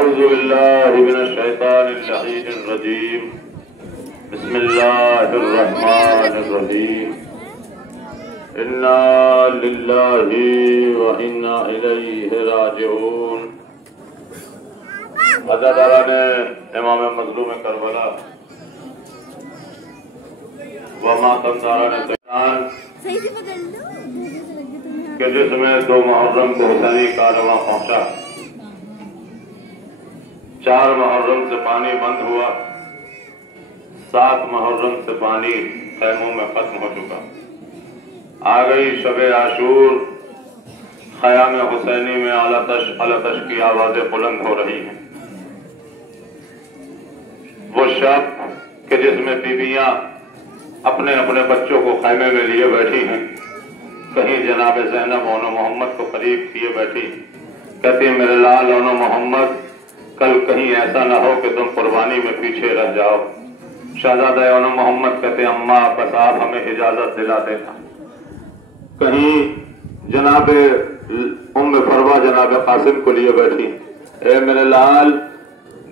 أعوذ بالله من الشيطان اللعين الرجيم بسم الله الرحمن الرحيم إنا لله وإنا إليه راجعون. عزاداران امام مظلوم کربلا و ماتمداران تہران کہ جس میں 2 محرم کو حسینی کارواں پہنچا، 4 محرم سے پانی بند ہوا، 7 محرم سے پانی خیموں میں ختم ہو چکا. آ گئی شب عاشور، خیام حسینی میں علتش کی آوازیں بلند ہو رہی ہیں. وہ شب کہ جس میں بیویاں اپنے اپنے بچوں کو خیمے میں لیے بیٹھی ہیں. کہیں جناب زینب اون محمد کو قریب کیے بیٹھی، کہتی ہیں میرے لال اون محمد، کل کہیں ایسا نہ ہو کہ تم قربانی میں پیچھے رہ جاؤ. شہزادہ اون محمد کہتے ہیں اماں بس آپ ہمیں اجازت دلا دینا. کہیں جناب ام فروا جناب قاسم کو لیے بیٹھی، اے میرے لال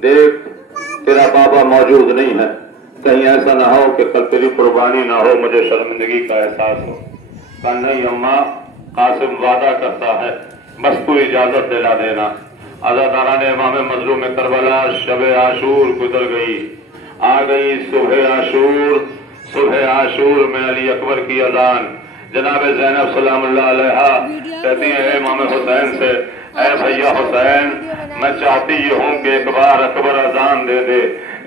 دیکھ تیرا بابا موجود نہیں ہے، کہیں ایسا نہ ہو کہ کل تیری قربانی نہ ہو، مجھے شرمندگی کا احساس ہو. کہا نہیں اماں، قاسم وعدہ کرتا ہے، بس تو اجازت دلا دینا. عزاداران امام مظلوم کربلا شب عاشور گزر گئی. آ گئی صبح عاشور. صبح عاشور میں علی اکبر کی اذان. جناب زینب سلام اللہ علیہا کہتی ہیں اے امام حسین سے، اے بھیا حسین، میں چاہتی یہ ہوں کہ ایک بار اکبر اذان دے دے.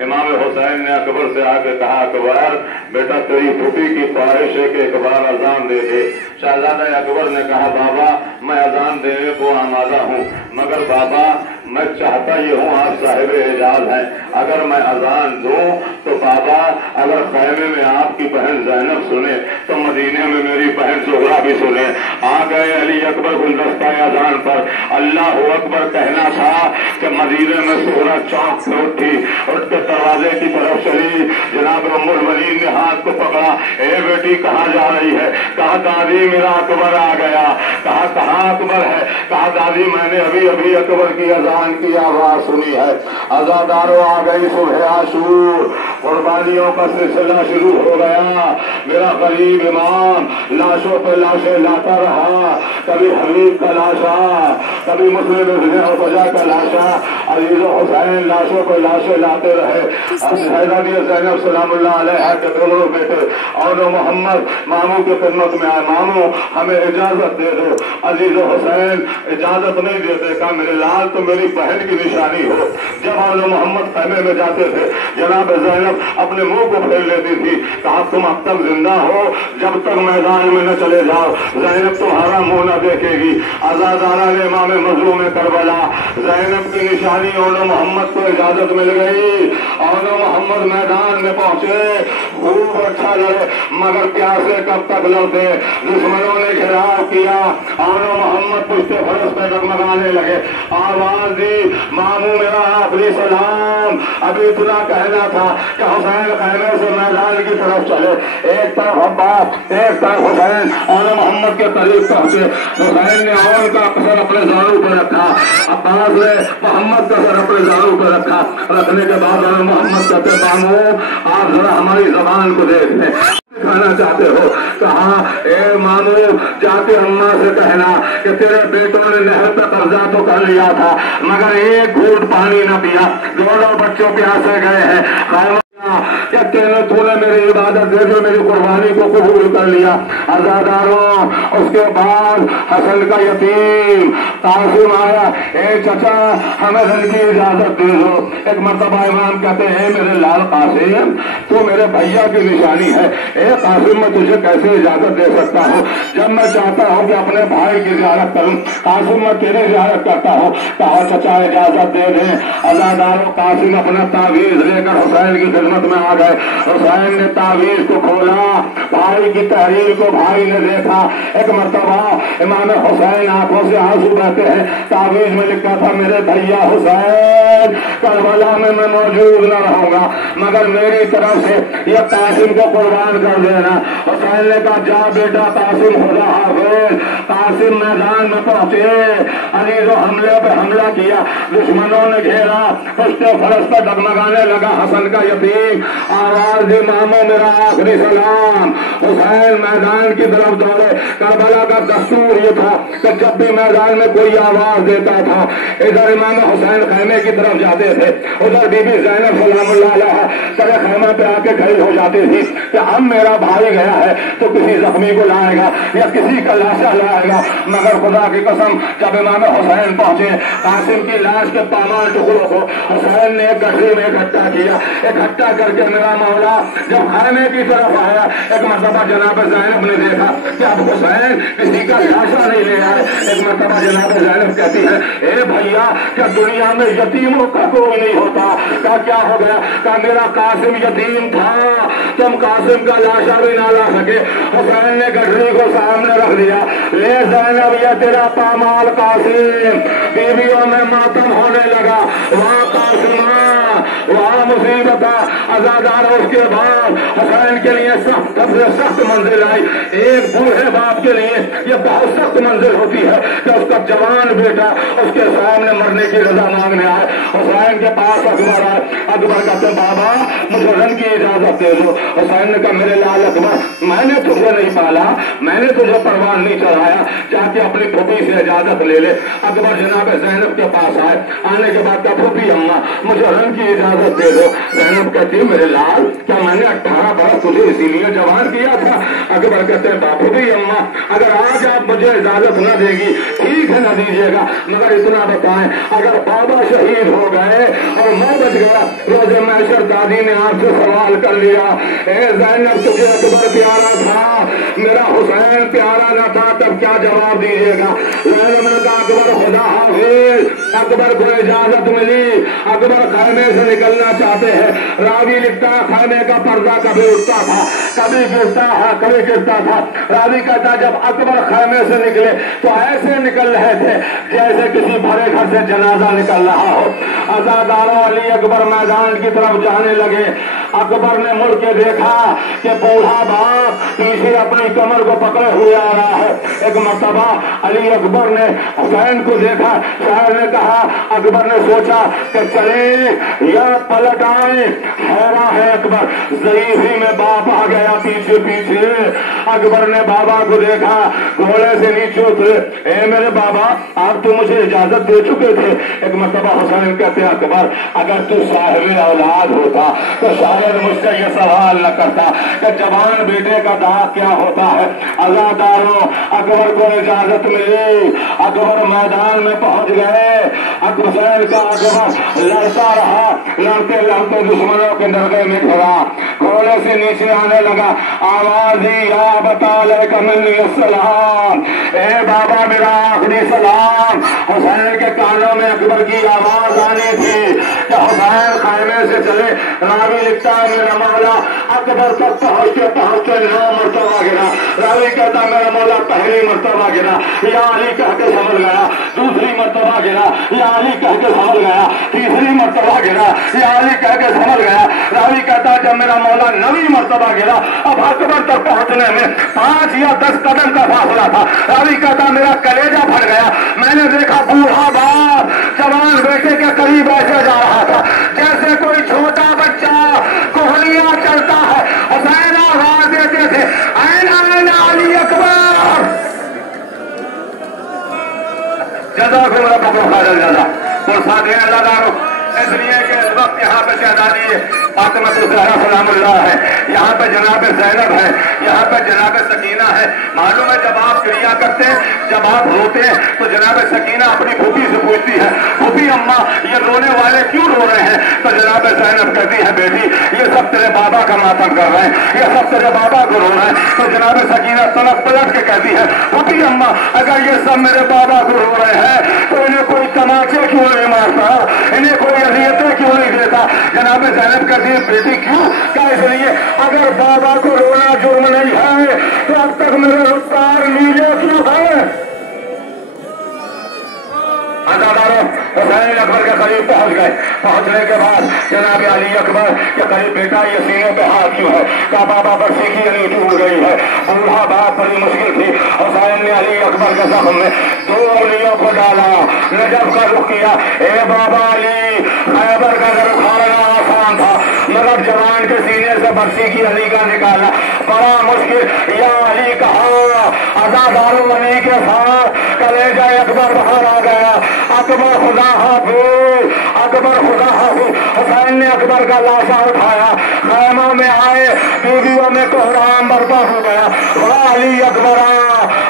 امام حسین نے اکبر سے آ کے کہا اکبر بیٹا تیری پھوپھی کی خواہش ہے کہ ایک بار اذان دے دے. شہزادہ اکبر نے کہا بابا میں اذان دینے کو آمادہ ہوں، مگر بابا میں چاہتا یہ ہوں آپ صاحب اعجاز ہیں، اگر میں اذان دوں تو بابا اگر خیمے میں آپ کی بہن زینب سنے تو مدینے میں میری بہن زہرا بھی سنے. آ گئے علی اکبر گلدستہ اذان پر. اللہ اکبر کہنا تھا کہ مدینے میں زہرا چونک سے اٹھی، اٹھ کے دروازے کی طرف چلی. جناب ام المؤمنین نے ہاتھ کو پکڑا، اے بیٹی کہاں جا رہی ہے؟ کہا دادی میرا اکبر آ گیا. کہا کہاں اکبر ہے؟ کہا دادی میں نے ابھی ابھی اکبر کی اذان کی آواز سنی ہے. عزاداروں آ گئی صبح عاشور، قربانیوں کا سلسلہ شروع ہو گیا. میرا غریب امام لاشوں پہ لاشیں لاتا رہا، کبھی حبیب کا لاشا، کبھی مسلم ابن حفصہ کا لاشا. عزیز و حسین لاشوں پہ لاشیں لاتے رہے. حضرت زینب سلام اللہ علیہ کے دونوں بیٹے اور محمد ماموں کی خدمت میں آئے، ماموں ہمیں اجازت دے دو. عزیز و حسین اجازت نہیں دیتے. کہا میرے لال تو میری بہن کی نشانی ہو. جب آل محمد خیمے میں جاتے تھے جناب زینب اپنے منہ کو پھیر لیتی تھی. کہا تم اب تک زندہ ہو جب تک میدان میں نہ چلے جاؤ، زینب تمہارا منہ نہ دیکھے گی. عزاداران امام مظلوم کربلا زینب کی نشانی اول محمد کو اجازت مل گئی. اول محمد میدان میں پہنچے، خوب اچھا لڑے، مگر پیاسے کب تک لڑتے؟ دشمنوں نے گھیراؤ کیا. اول محمد پشتے فرس پہ ڈگمگانے لگے. آواز دی ماموں میرا آخری سلام. ابھی اتنا کہنا تھا کہ حسین خیمے سے میدان کی طرف چلے. ایک طرف عباس ایک طرف حسین اول محمد کے قریب پہنچے. حسین نے اول کا سر اپنے زانو پہ رکھا، عباس نے محمد کا سر اپنے زانو پہ رکھا. رکھنے کے بعد اول محمد کہتے ماموں آپ ذرا ہماری زبان کو دیکھ لیں، کھانا چاہتے ہو؟ کہا اے ماموں جا کے اماں سے کہنا کہ تیرے بیٹوں نے نہر پہ قبضہ تو کر لیا تھا مگر ایک گھونٹ پانی نہ پیا، دونوں بچوں پیاسے گئے ہیں. کیا کہنا تو نے میری عبادت دے جو میری قربانی کو قبول کر لیا. عزاداروں اس کے بعد حسن کا یتیم قاسم آیا، اے چچا ہمیں دل کی اجازت دے دو. ایک مرتبہ امام کہتے ہیں میرے لال قاسم تو میرے بھیا کی نشانی ہے. اے قاسم میں تجھے کیسے اجازت دے سکتا ہوں جب میں چاہتا ہوں کہ اپنے بھائی کی زیارت کروں؟ قاسم میں تیرے زیارت کرتا ہوں. کہا چچا اجازت دے دیں. عزاداروں قاسم اپنا تعویذ لے کر حسین کی خدمت میں آ گئے. حسین نے تعویذ کو کھولا، بھائی کی تحریر کو بھائی نے دیکھا. ایک مرتبہ امام حسین آنکھوں سے آنسو بہتے ہیں. تعویذ میں لکھا تھا میرے بھیا حسین کربلا میں موجود نہ رہوں گا مگر میری طرف سے یہ قاسم کو قربان کر دینا. حسین نے کہا جا بیٹا قاسم خدا حافظ. قاسم میدان میں پہنچے. अजीजों हमले पे हमला किया, दुश्मनों ने घेरा, पुश्ते फरस पर डगमगाने लगा हसन का यतीम। आवाज दी मामो मेरा आखिरी सलाम। हुसैन मैदान की तरफ दौड़े। करबला का दस्तूर ये था कि जब भी मैदान में कोई आवाज देता था, इधर इमाम हुसैन खैमे की तरफ जाते थे, उधर बीबी ज़ैनब सलामुल्लाह अलैहा सरे खैमे पे आके खड़ी हो जाती थी कि अब मेरा भाई गया है तो किसी जख्मी को लाएगा या किसी का लाशा लाएगा। मगर खुदा की कसम जब इमाम हुसैन पहुंचे, कासिम की लाश के पामाल टुकड़ों को हुसैन ने एक गठरी में इकट्ठा किया। इकट्ठा करके मेरा मौला जब खैमे की तरफ आया, एक मरतबा जनाब ज़ैनब ने देखा कि अब हुसैन किसी का लाशा नहीं ले आए। एक मरतबा जनाब ज़ैनब कहती है, ए भैया क्या दुनिया में यतीमों का कोई नहीं होता? क्या हो गया? क्या मेरा कासिम यतीम था, तुम कासिम का लाशा भी ना ला सके? हुसैन ने गठरी को सामने रख दिया। ले ज़ैनब ये तेरा पामाल कासिम। बीवियों में मातम होने लगा। वहाँ कासिमा, वहाँ मुसीबत, आजादार। उसके बाद हुसैन के लिए सबसे सख्त मंजिल आई। एक बूढ़े बाप के लिए ये बहुत सख्त मंजिल होती है कि उसका जवान बेटा उसके सामने मरने की रजा मांगने आए। हुसैन के पास अकबर आए। अकबर कहते बाबा मुझे रन की इजाजत दे दो। हुसैन ने कहा मेरे लाल अकबर, मैंने तुझे नहीं पाला, मैंने तुझे परवान नहीं चढ़ाया, जाके अपनी फूफी से इजाजत ले ले। अकबर जनाब ज़ैनब के पास आए। आने के बाद कहा फूफी अम्मा मुझे रन की इजाजत दे दो। ज़ैनब कहती मेरे लाल क्या मैंने 18 बरस तुझे इसीलिए जवान किया था? अकबर कहते हैं बापूजी अम्मा अगर आज आप मुझे इजाजत न देगी ठीक है न दीजिएगा, मगर इतना बताएं अगर बाबा शहीद हो गए और मैं बच गया, रोज़े महशर दादी ने आपसे सवाल कर लिया, ए ज़ैनब तुझे अकबर प्यारा था, मेरा हुसैन प्यारा न था, तब क्या जवाब दीजिएगा? ज़ैनब ने कहा अकबर खुदा हाफिज। अकबर को इजाजत मिली। अकबर खैमे से निकलना चाहते हैं। रावी लिखता खैमे का पर्दा कभी उठता था, कभी गिरता है, कभी गिरता था। रावी कहता जब अकबर खैमे से निकले तो ऐसे निकल रहे थे जैसे किसी भरे घर से जनाजा निकल रहा हो। अज़ादारों अली अकबर मैदान की तरफ जाने लगे। अकबर ने मुड़ के देखा कि बूढ़ा बाप पीछे अपनी कमर को पकड़े हुए आ रहा है। एक मर्तबा अली अकबर ने हुसैन को देखा। शायर ने कहा अकबर ने सोचा कि चले या पलट आए। हैरा है अकबर, ज़ईफ़ी में बाप आ गया पीछे पीछे। अकबर ने बाबा को देखा, घोड़े से नीचे उतरे। ए मेरे बाबा आप तो मुझे इजाजत दे चुके थे। एक मर्तबा हुसैन कहते अकबर अगर तू साहिब औलाद होता तो शायद मुझसे ये सवाल न करता कि जवान बेटे का दाग क्या होता है। अज़ादारों अकबर को इजाजत मिली। अकबर मैदान में पहुंच गए। हुसैन का अकबर लड़ता रहा, लड़ते लड़ते दुश्मनों के दरगाह में घिरा। घोड़े से नीचे आने लगा। आवाज ही या बता ले कमिली सलाम, ए बाबा मेरा आखिरी सलाम। हुसैन के कानों में अकबर की आवाज आनी थी कि हुसैन खैमे से चले। रावी लिखता है मेरा मौला अकबर तक पहुंचते पहुंचते 9 मरतबा गिरा। रावी कहता मेरा मौला पहली मरतबा गिरा, या अली कह के समझ गया। दूसरी मरतबा गिरा, या अली कह के समझ गया। तीसरी मरतबा गिरा, या अली कह के समझ गया। रावी कहता जब मेरा मौला 9वीं मरतबा गिरा, अब अकबर तक पहुंचने में 5 या 10 कदम का फासला था। रावी कहता मेरा कलेजा फट गया। मैंने देखा बूढ़ा बाप जवान बेटे के करीब ऐसे जा रहा था जैसे कोई छोटा बच्चा कोहलियां चलता है। हुसैन आवाज देते थे ऐन ऐन अली अकबर। जज़ाकुम रब्बुकुम खैरल जज़ा। पुरसादे अल्लाह इसलिए कि इस वक्त यहाँ पे शहजादी फातिमा ज़हरा सलामुल्लाह है, यहाँ पे जनाब ज़ैनब है, यहाँ पे जनाब सकीना है। मालूम है जब आप क्रिया करते हैं, जब आप रोते हैं तो जनाब सकीना अपनी फूफी से पूछती है फूफी अम्मा ये रोने वाले क्यों रो रहे हैं? तो जनाब ज़ैनब कहती है बेटी ये सब तेरे बाबा का मातम कर रहे हैं, ये सब तेरे बाबा को रो रहे हैं। तो जनाब सकीना तलक पलट के कहती है फूफी अम्मा अगर ये सब मेरे बाबा को रो रहे हैं तो इन्हें कोई तमाचे क्यों नहीं मारता, इन्हें कोई अज़ियतें क्यों नहीं देता? जनाब ज़ैनब कहती है बेटी क्यों? क्या इसलिए अगर बाबा को रोना जुर्म नहीं है तो अब तक मेरे रुखसार नीले क्यों है? अज़ादारों حسین اکبر کے قریب پہنچ گئے. پہنچنے کے بعد جناب علی اکبر کے قریب بیٹا یہ سینے پہ ہاتھ کیوں ہے؟ کہا بابا برسی کی علی ٹوٹ گئی ہے. بوڑھا بات بڑی مشکل تھی. حسین نے علی اکبر کے زخم میں 2 انگلیوں کو ڈالا. نجف کا رخ کیا. اے بابا علی، خیبر کا گھر اکھاڑنا آسان تھا مگر جوان کے سینے سے برسی کی علی کا نکالنا بڑا مشکل. یا علی کہا عزادارو علی کے ساتھ کلیجہ اکبر باہر آ گیا. اکبر خدا حافظ، اکبر خدا حافظ. حسین نے اکبر کا لاشا اٹھایا، خیمہ میں آئے، بیویوں میں کوہرام برپا ہو گیا. واہ علی اکبرا،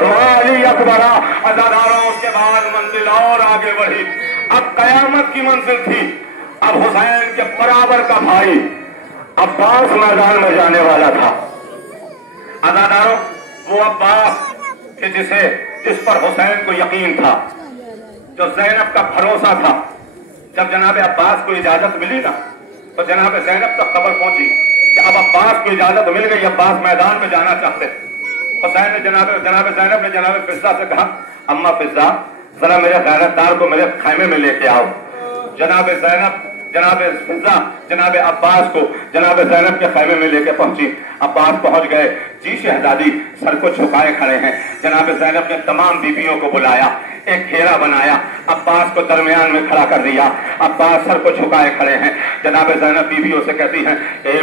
واہ علی اکبرا. عزاداروں اس کے بعد منزل اور آگے بڑھی. اب قیامت کی منزل تھی. اب حسین کے برابر کا بھائی عباس میدان میں جانے والا تھا. عزاداروں وہ عباس کہ جس پر حسین کو یقین تھا، جو زینب کا بھروسہ تھا. جب جناب عباس کو اجازت ملی نا تو جناب زینب تک خبر پہنچی کہ اب عباس کو اجازت مل گئی، عباس میدان میں جانا چاہتے. حسین نے جناب زینب نے جناب فضہ سے کہا اما فضہ ذرا میرے خیرتدار کو میرے خیمے میں لے کے آؤ. جناب زینب جناب فضہ جناب عباس کو جناب زینب کے خیمے میں لے کے پہنچی. عباس پہنچ گئے. جی شہزادی سر کو جھکائے کھڑے ہیں. جناب زینب نے تمام بیویوں کو بلایا، ایک گھیرا بنایا، عباس کو درمیان میں کھڑا کر دیا. عباس سر کو جھکائے کھڑے ہیں. جناب زینب بیویوں سے کہتی ہیں اے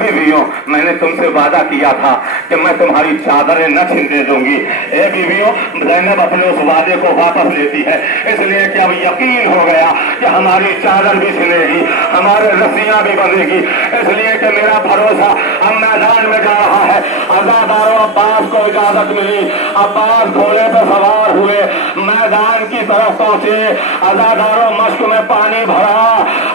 بیویوں میں نے تم سے وعدہ کیا تھا کہ میں تمہاری چادریں نہ چھیننے دوں گی. اے بیویوں زینب اپنے اس وعدے کو واپس لیتی ہے اس لیے کہ اب یقین ہو گیا کہ ہماری چادر بھی چھنے گی، ہمارے رسیاں بھی بندھے گی، اس لیے کہ میرا بھروسہ اب میدان میں جا رہا ہے. عزاداروں عباس کو اجازت ملی. عباس گھوڑے پہ سوار ہوئے، میدان کی طرف پہنچے. عزاداروں مشک میں پانی بھرا.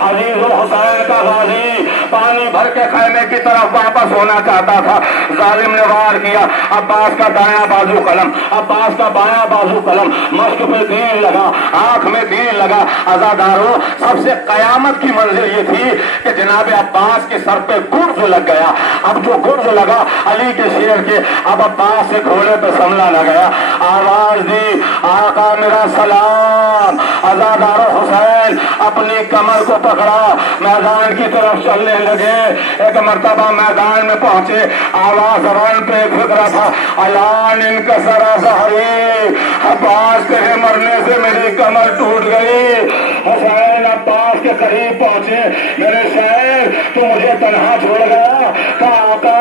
عزیز و حسین کا غازی پانی بھر کے خیمے کی طرف واپس ہونا چاہتا تھا. ظالم نے وار کیا. عباس کا دایاں بازو قلم، عباس کا بایاں بازو قلم. مشک پہ تیر لگا، آنکھ میں تیر لگا. عزاداروں سب سے قیامت کی منزل یہ تھی کہ جناب عباس کے سر پہ گرز لگ گیا. اب جو گرز لگا علی کے شیر کے، اب عباس سے گھوڑے پہ سنبھلا نہ گیا. آواز دی آقا میرا سلام. عزادار حسین اپنی کمر کو پکڑا، میدان کی طرف چلنے لگے. ایک مرتبہ میدان میں پہنچے، آواز زبان پہ گزرا تھا الان انکسر ظہری. عباس کہے مرنے سے میری کمر ٹوٹ گئی. حسین عباس کے قریب پہنچے. میرے شاعر تو مجھے تنہا چھوڑ گیا. کہا آقا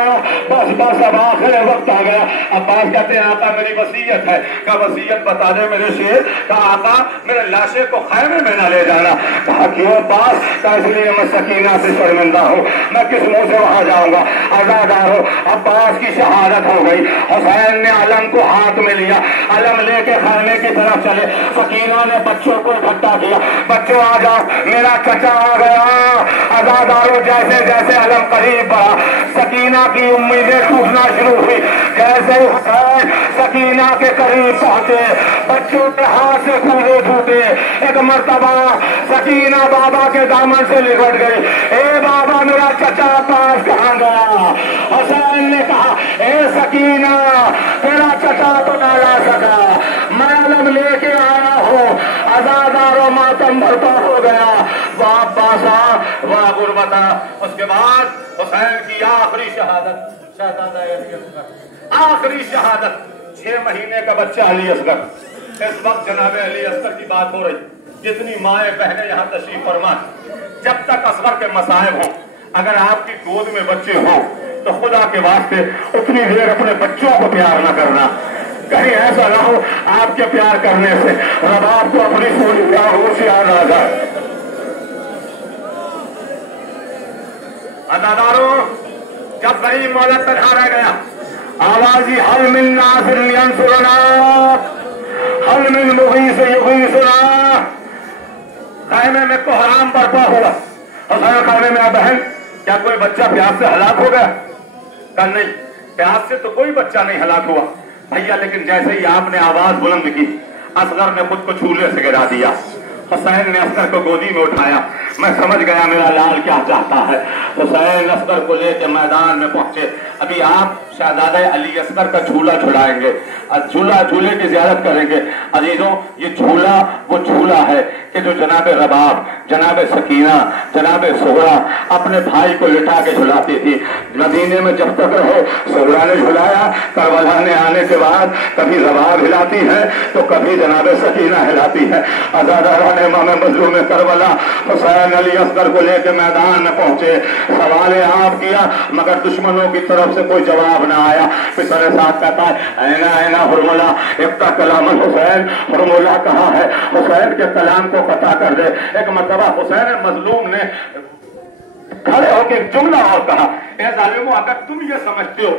بس اب آخر وقت آ گیا. عباس کہتے ہیں آقا میری وصیت ہے. کہا وصیت بتا دے میرے شیر. کہا آقا میرے لاشے کو خیمے میں نہ لے جانا. کہا کیوں عباس؟ کہا اس لیے میں سکینہ سے شرمندہ ہوں، میں کس منہ سے وہاں جاؤں گا. عزادارو عباس کی شہادت ہو گئی. حسین نے علم کو ہاتھ میں لیا، علم لے کے خیمے کی طرف چلے. سکینہ نے بچوں کو اکٹھا کیا. بچوں آ جاؤ میرا چچا آ گیا. عزادارو جیسے جیسے علم قریب بڑھا سکینہ کی امیدیں ٹوٹنا شروع ہوئی. جیسے حسین سکینہ کے قریب پہنچے بچوں کے ہاتھ سے کودے چھوٹے. ایک مرتبہ سکینہ بابا کے دامن سے لپٹ گئی. اے بابا میرا چچا پاس کہاں گیا؟ حسین نے کہا اے سکینہ تیرا چچا تو نہ لا سکا، میں علم لے کے آیا ہوں. عزادارو ماتم بھرتا ہو گیا. واہ پاسا واہ غربتا. اس کے بعد حسین کی آخری شہادت، شہزادہ علی اصغر، آخری شہادت. 6 مہینے کا بچہ علی اصغر. اس وقت جناب علی اصغر کی بات ہو رہی. جتنی مائیں بہنیں یہاں تشریف فرمائیں، جب تک اصغر کے مصائب ہوں، اگر آپ کی گود میں بچے ہوں تو خدا کے واسطے اتنی دیر اپنے بچوں کو پیار نہ کرنا. کہیں ایسا نہ ہو آپ کے پیار کرنے سے رب آپ کو اپنی سوچ پیار سے یاد آ جائے. عزاداروں جب غریب مولت تنہا رہ گیا، آوازی حل من ناصر ینصرنا حل من مغیث یغیثنا. خیمے میں کوہرام برپا ہوا. حسین خیمے میں بہن کیا کوئی بچہ پیاس سے ہلاک ہو گیا؟ کہا نہیں، پیاس سے تو کوئی بچہ نہیں ہلاک ہوا بھیا، لیکن جیسے ہی آپ نے آواز بلند کی اصغر نے خود کو چولہے سے گرا دیا. حسین نے اصغر کو گودی میں اٹھایا. मैं समझ गया मेरा लाल क्या चाहता है। हुसैन असगर को लेकर मैदान में पहुंचे। अभी आप शहजादा अली असगर का झूला झुलाएंगे, झूले की ज़ियारत करेंगे। अजीजों, ये झूला वो झूला है कि जो जनाब रबाब, जनाब सकीना, जनाब सोहरा अपने भाई को लिटा के झुलाती थी। मदीने में जब तक रहे सोहरा ने झुलाया, करबला ने आने के बाद कभी रबाब हिलाती है तो कभी जनाब सकीना हिलाती है। अज़ादारा ने इमाम मज़लूम करबला हुसैन अली असगर को लेकर मैदान में पहुंचे। सवाल आप किया मगर दुश्मनों की तरफ से कोई जवाब ना आया। पिछले साथ कहता है ऐना ऐना हुरमुला इफ्ता कलाम हुसैन, हुरमुला कहा है, हुसैन के कलाम को पता कर दे। एक मर्तबा हुसैन मजलूम ने खड़े होकर जुमला और कहा, ए जालिमो, अगर तुम ये समझते हो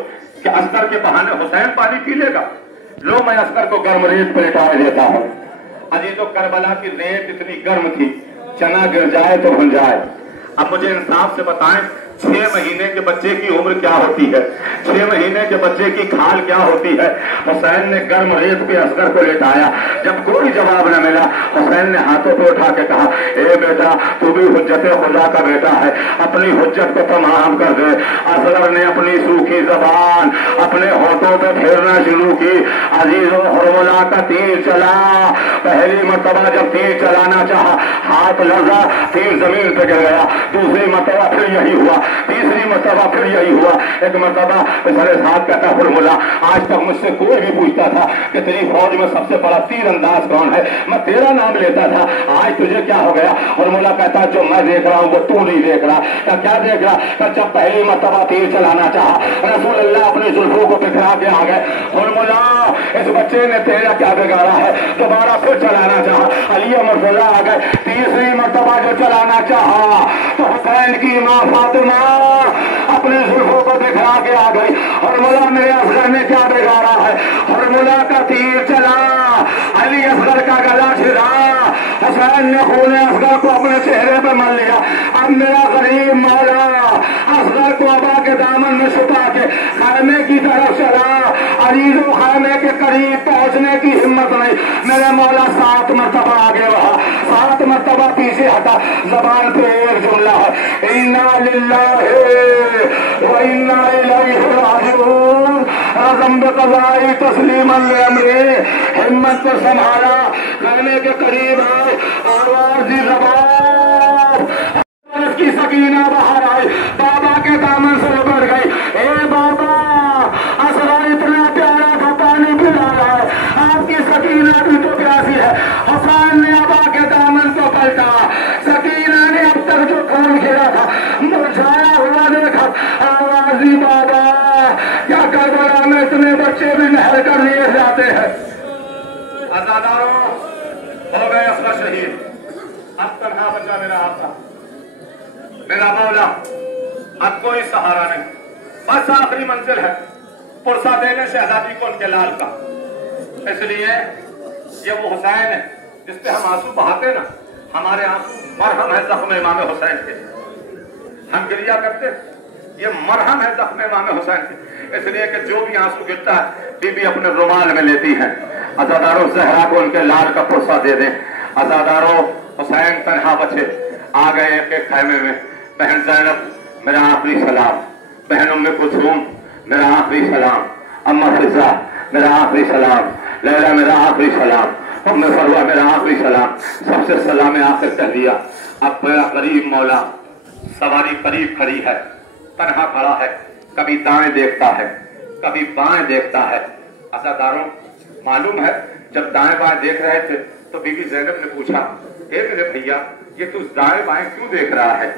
कि असगर के बहाने हुसैन पानी पी लेगा, लो मैं असगर को गर्म रेत पर लिटा देता हूँ। अजी तो करबला की रेत इतनी गर्म थी, चना गिर जाए तो भुन जाए। अब मुझे इंसाफ से बताएं, 6 महीने के बच्चे की उम्र क्या होती है, 6 महीने के बच्चे की खाल क्या होती है। हुसैन ने गर्म रेत पे असगर को लेटाया। जब कोई जवाब न मिला, हुसैन ने हाथों पे उठा के कहा, ए बेटा, तू भी हुज्जत खुदा का बेटा है, अपनी हुज्जत को तमाम कर दे। असगर ने अपनी सूखी जबान अपने होठों पे फेरना शुरू की। अजीजों, हुरमुला का तीर चला। पहली मर्तबा जब तीर चलाना चाहा, हाथ लगा, तीर जमीन पे गिर गया। दूसरी मर्तबा फिर यही हुआ, तीसरी मर्तबा फिर यही हुआ। एक मर्तबा मेरे साथ कहता, हुरमुला, आज तक मुझसे कोई भी पूछता था कि तेरी फौज में सबसे बड़ा तीर अंदाज कौन है, मैं तेरा नाम लेता था, आज तुझे क्या हो गया? हुरमुला कहता, जो मैं देख रहा हूँ वो तू नहीं देख रहा। क्या देख रहा? जब पहली मर्तबा तीर चलाना चाहा, रसूलुल्लाह अपने जुल्फों को बिखरा के आ गए। हुरमुला, इस बच्चे ने तेरा क्या बिगाड़ा है? दोबारा फिर चलाना चाहा, अली मरज़ुल्ला आ गए। तीसरी मर्तबा जो चलाना चाहा तो हुसैन की माँ फातिमा अपने जुल्फों को बिखरा के आ गई। हुरमुला, मेरे असगर ने क्या बिगाड़ा है? हुरमुला का तीर चला, अली असगर का गला छिला, हुसैन ने खून असगर को अपने चेहरे पर मल लिया। अब मेरा गरीब मौला असगर को अबा के दामन में छुपा के खैमे की तरफ चला। अजीजों, खैमे के करीब पहुंचने की हिम्मत नहीं। मेरे मौला 7 मर्तबा आगे बढ़ा, 7 मर्तबा पीछे हटा। जबान पे एक जुमला है, इन्ना लिल्लाहि व इन्ना इलैहि राजिऊन। रज़म बिक़ज़ाई तस्लीमन लिअम्री। हिम्मत को संभाला, खैमे के करीब आए, आवाज दी ज़बान की सकीना बाहर आई, बाबा के दामन से उबर गई। ए बाबा, असगर इतना प्यारा का पानी पिला है, आपकी सकीना भी तो प्यासी है। हुसैन ने अबा के दामन को पलटा। सकीना ने अब तक जो खून गिरा था मुरझाया हुआ देखा। आवाजी, बाबा, क्या करबला में इतने बच्चे भी नहर कर लिए जाते हैं? अज़ादारों, हो गए असगर शहीद। अब तनहा बचा मेरा आपका, मेरा मौला। अब कोई सहारा नहीं, बस आखिरी मंजिल है, पुरसा देने शहजादी को उनके लाल का। इसलिए ये वो हुसैन है जिसपे हम आंसू बहाते ना, हमारे आंसू मरहम है जख्म इमाम हुसैन के। हम गिरिया करते, ये मरहम है जख्म इमाम हुसैन के। इसलिए कि जो भी आंसू गिरता है बीबी अपने रुमाल में लेती है। अज़ादारों, ज़हरा को उनके लाल का पुरसा दे दें। अज़ादारों, हुसैन तन्हा बचे, आ गए एक खैमे में। बहन ज़ैनब, मेरा आखिरी सलाम। बहन उम्मे कुलसूम, मेरा आखिरी सलाम। अम्मा फिज़ा, मेरा आखिरी सलाम। लैला, मेरा आखिरी सलाम। उम्मे फरवा, मेरा आखिरी सलाम। सबसे सलाम आखिर कह दिया। अब मेरा करीब मौला, सवारी करीब खड़ी है, तन्हा खड़ा है, कभी दाएं देखता है, कभी बाएं देखता है। अज़ादारों, मालूम है जब दाएं बाएं देख रहे थे तो बीबी ज़ैनब ने पूछा, ए मेरे भैया, ये तू दाएं बाएं क्यों देख रहा है?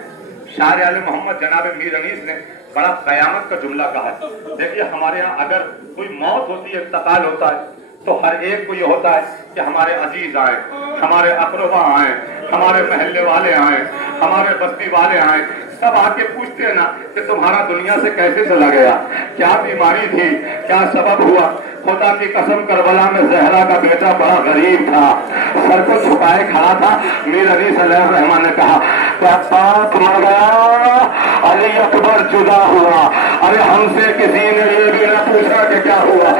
शायर आले मोहम्मद जनाब मीर अनीस ने बड़ा कयामत का जुमला कहा है। देखिए, हमारे यहाँ अगर कोई मौत होती है, इंतकाल होता है, तो हर एक को ये होता है कि हमारे अजीज आए, हमारे अकरबा आए, हमारे महल्ले वाले आए, हमारे बस्ती वाले आए, सब आके पूछते हैं ना कि तुम्हारा दुनिया से कैसे चला गया, क्या बीमारी थी, क्या सबब हुआ। खुदा की कसम, करबला में ज़हरा का बेटा बड़ा गरीब था, सर को छुपाए खड़ा था। मीर अली सल्लल्लाहु अलैहि वसल्लम ने कहा, बाप मर गया, अली अकबर जुदा हुआ। अरे हमसे किसी ने ये भी ना पूछा कि क्या हुआ।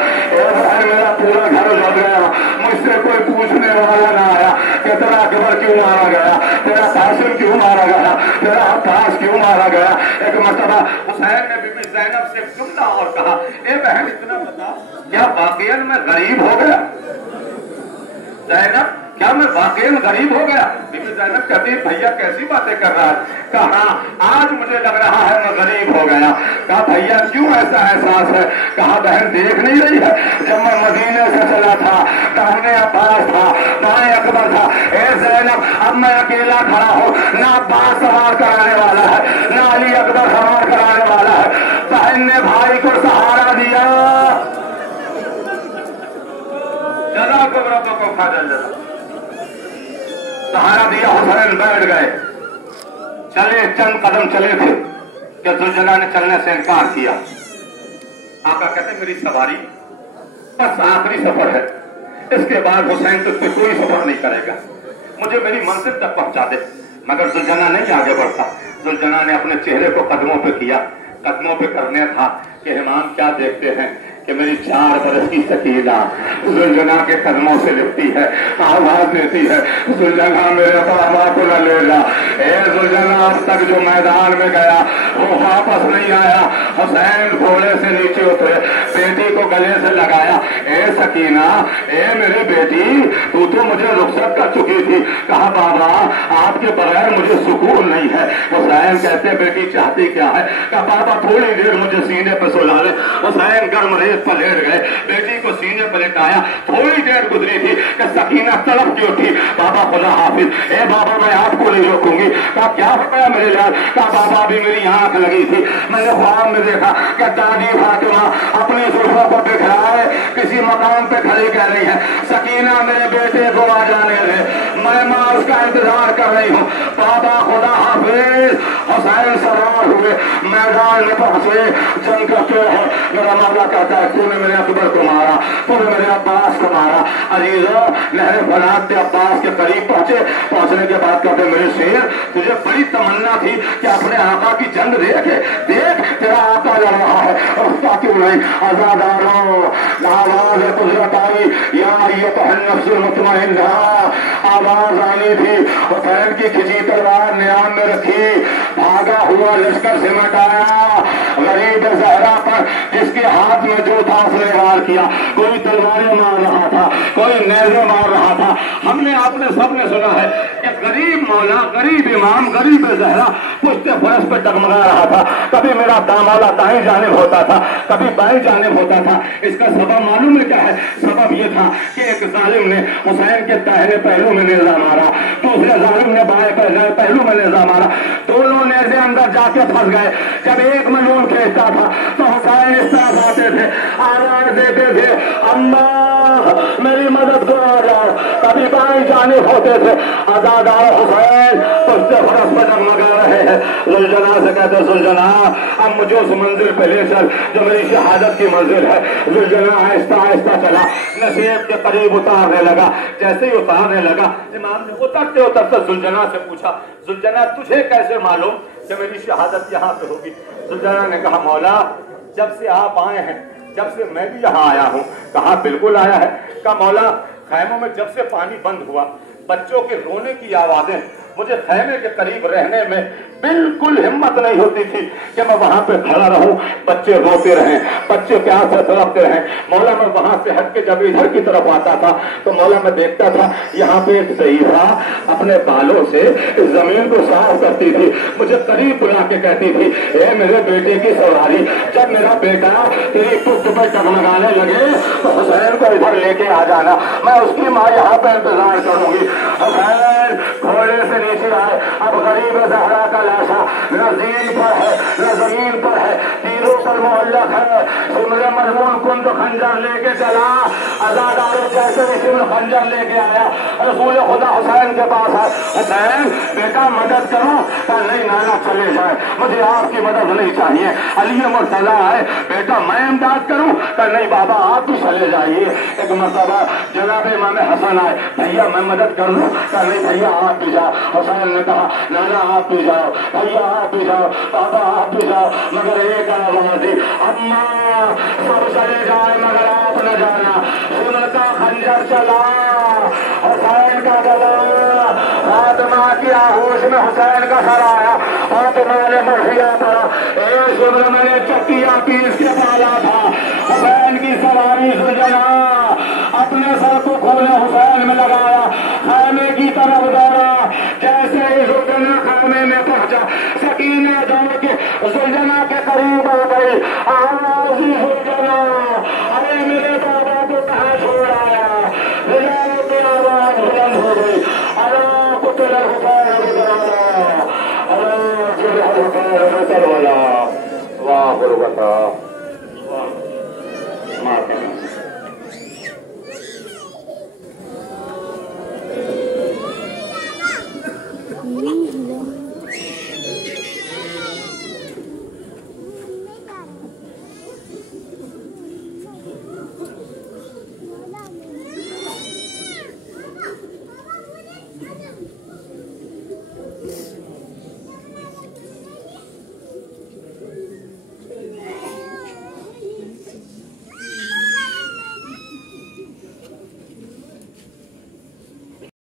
मेरा पूरा घर उजड़ गया, मुझसे कोई पूछने मारने वाला ना आया कि तेरा अकबर क्यों मारा गया, तेरा कासिम क्यों मारा गया, तेरा अब्बास क्यों मारा गया। एक मर्तबा हुसैन ने बीबी ज़ैनब से जुमला और कहा, ए बहन इतना बता, क्या वाकईन मैं गरीब हो गया? ज़ैनब, क्या मैं वाकईन गरीब हो गया? बीबी ज़ैनब कहती भैया कैसी बातें कर रहा है? कहा आज मुझे लग रहा है मैं गरीब हो गया। कहा भैया क्यों ऐसा एहसास है? कहा बहन देख नहीं रही है, जब मैं मदीने से चला था दाहिने अब्बास था बाएं अकबर था। ए ज़ैनब अब मैं अकेला खड़ा हूँ, ना अब्बास सवार कराने वाला है ना अली अकबर सवार कराने वाला है। बहन ने भाई को सहारा दिया। जरा को रब्बों को फाजल सहारा दिया। हुसैन बैठ गए, चले चंद कदम चले थे कि जुलझुला ने चलने से इनकार किया। आका कहते मेरी सवारी बस आखिरी सफर है, इसके बाद हुसैन तुझ पे कोई सफर नहीं करेगा, मुझे मेरी मंजिल तक पहुंचा दे। मगर जुलझुला नहीं आगे बढ़ता। जुलझुला ने अपने चेहरे को कदमों पे किया। कदमों पे करने था कि इमाम क्या देखते हैं कि मेरी 4 बरस की सकीना जुलझुला के कदमों से लिपटी है, आवाज देती है जुलझुला मेरे बाबा को न ले जा। ए जुलझुला अब तक जो मैदान में गया वो वापस नहीं आया। हुसैन घोड़े से नीचे उतरे, बेटी को गले से लगाया, ए सकीना, ए मेरी बेटी तू तो मुझे रुखसत कर चुकी थी। कहा बाबा आपके बगैर मुझे सुकून नहीं है। हुसैन कहते बेटी चाहती क्या है? कहा बाबा थोड़ी देर मुझे सीने पर सुला ले। हुसैन गर्म रेत पर लेट गए, बेटी को सीने पर लेटाया। थोड़ी देर गुजरी थी कि सकीना तड़प की उठी, बाबा खुदा हाफिज, ए बाबा मैं आपको नहीं रोकूंगी। कहा क्या हो गया मेरे लाल? कहा बाबा भी मेरी आंख लगी थी, मैंने ख्वाब में देखा कि दादी फातिमा अपनी जुल्फों को बिखराए किसी मकान पे खड़ी कह रही है सकीना मेरे बेटे को आ जाने दे, मैं माँ उसका इंतजार कर रही हूँ। बाबा खुदा हाफिज। हुसैन सवार हुए, मैदान में पहुंचे, जंग करते रहे। मेरा मौला कहता है तूने मेरे अकबर को मारा, तूने मेरे अब्बास को मारा। अजीजों नहर फरात से अब्बास के करीब पहुंचे। पहुंचने के बाद कहते मेरे शेर तुझे बड़ी तमन्ना थी कि अपने आका की जंग देखे, देख तेरा आका लड़ रहा है, उसका क्यों नहीं? आजादारों आवाज कुदरत आई, या ये नफ्सुल मुतमइन्ना आवाज आई थी। हुसैन की खिंची तलवार नियाम में रखी, भागा हुआ लश्कर सिमट आया गरीब ज़हरा पर, जिसके हाथ में जो था उसने वार किया। कोई तलवारें मार रहा था, कोई नेज़े मार रहा था। हमने आपने सबने सुना है कि गरीब मौला, गरीब इमाम, गरीब ज़हरा पुश्ते फरस पे डगमगा रहा था। कभी मेरा दामौला दाएं जानिब होता था, कभी बाएं जानिब होता था। इसका सबब मालूम है क्या है? सबब ये था कि एक जालिम ने हुसैन के दाहिने पहलू में नेज़ा मारा, दूसरे जालिम ने बाएं पहलू में नेज़ा मारा, दोनों नेज़े अंदर जाके फंस गए। जब एक मलून खींचता था तो हुसैन इस तरह आते थे, आवाज देते थे अल्लाह मेरी मदद को आ जाओ। कभी बाएं जानिब होते थे, आजादार हुसैन पुश्ते फरस पर डगमगा रहे हैं। जुलझुला से कहते जुलझुला अब मुझे उस मंजिल पे ले चल जो मेरी शहादत की मंजिल है। जुलझुला आहिस्ता आहिस्ता चला, नसीब के करीब उतारने लगा। जैसे ही उतारने लगा इमाम ने उतरते उतरते जुलझुला से पूछा, जुलझुला तुझे कैसे मालूम कि मेरी शहादत यहाँ पे होगी? जुलझुला ने कहा मौला जब से आप आए हैं, जब से मैं भी यहाँ आया हूँ। कहा बिल्कुल आया है। कहा मौला खैमों में जब से पानी बंद हुआ, बच्चों के रोने की आवाजें, मुझे खैमे के करीब रहने में बिल्कुल हिम्मत नहीं होती थी कि मैं वहां पे खड़ा रहूं, बच्चे रोते रहें, बच्चे प्यार से तड़पते रहें। मौला मैं वहां से हट के जब इधर की तरफ आता था तो मौला मैं देखता था यहाँ पे एक ज़ईफ़ा अपने बालों से जमीन को साफ करती थी, मुझे करीब बुला के कहती थी ए मेरे बेटे की सवारी, जब मेरा बेटा तेरी पुष्ट पर टगमगाने लगे तो हुसैन को इधर लेके आ जाना, मैं उसकी माँ यहाँ पे इंतजार करूंगी। हुसैन घोड़े से नीचे आए। अब गरीब ज़हरा का लाशा न ज़मीन पर है न ज़मीन पर है, तीरों पर मुअल्लक़ है। सिमरे मज़मून कुंद खंजर लेके चला, आज़ादारों जैसे ही सिमर खंजर लेके आया रसूल खुदा हुसैन के पास है। हुसैन बेटा मदद करो? कहा नहीं नाना चले जाए, मुझे आपकी मदद नहीं चाहिए। अली मुर्तज़ा है, बेटा मैं इमदाद करूं? कहा नहीं बाबा आप भी चले जाइए। एक मरतबा जनाब इमाम हसन आए, भैया मैं मदद कर दूं? कहा नहीं भैया आप भी जाओ। हुसैन ने कहा नाना आप भी जाओ, भैया आप भी जाओ, बाबा आप भी जाओ। मगर एक आवाज दी अम्मा सब चले जाए मगर आप न जाना। सिमर का खंजर चला, हुसैन حسین کا گلا. فاطمہ کی آغوش میں حسین کا سر آیا. فاطمہ نے مرثیہ پڑا. ایک عمر میں نے چکیا پیس کے پالا تھا. حسین کی سواری زلجنا اپنے سر کو کھولے حسین میں لگایا. خیمے کی طرف دوڑا. جیسے ہی زلجنا خیمے میں پہنچا سکینہ دوڑ کے زلجنا کے قریب ہو گئی. آواز زلجنا ارے میرے بابا کو کہاں چھوڑ آیا. زلجنا کی آواز بلند ہو گئی. اللہ قتل الحسین بکرانا اللہ قتل الحسین بکرانا. واہ غربتا